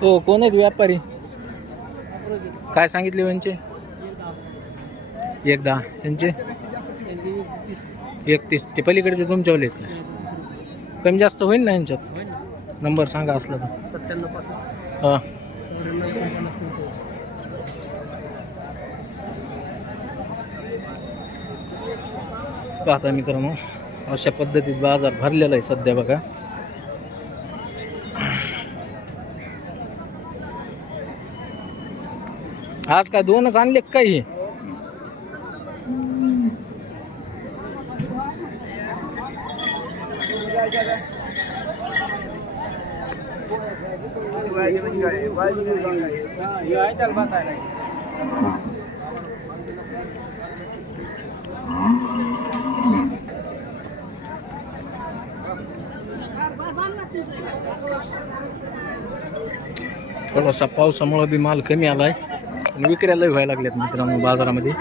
हो कोण आहेत व्यापारी? काय सांगितले यांचे? एक दहा. त्यांचे एकतीस. ते पलीकडचे तुमच्यावर आहेत का? कमी जास्त होईल ना यांच्यात? नंबर सांगा असला तर. सत्त्याण्णव हां. पाहता मित्रांनो अशा पद्धतीत बाजार भरलेला आहे सध्या बघा. आज काय दोनच आणले काही? थोडासा पावसामुळं बी माल कमी आलाय. आणि विक्र्यालाही व्हायला लागल्यात मित्रांनो बाजारामध्ये.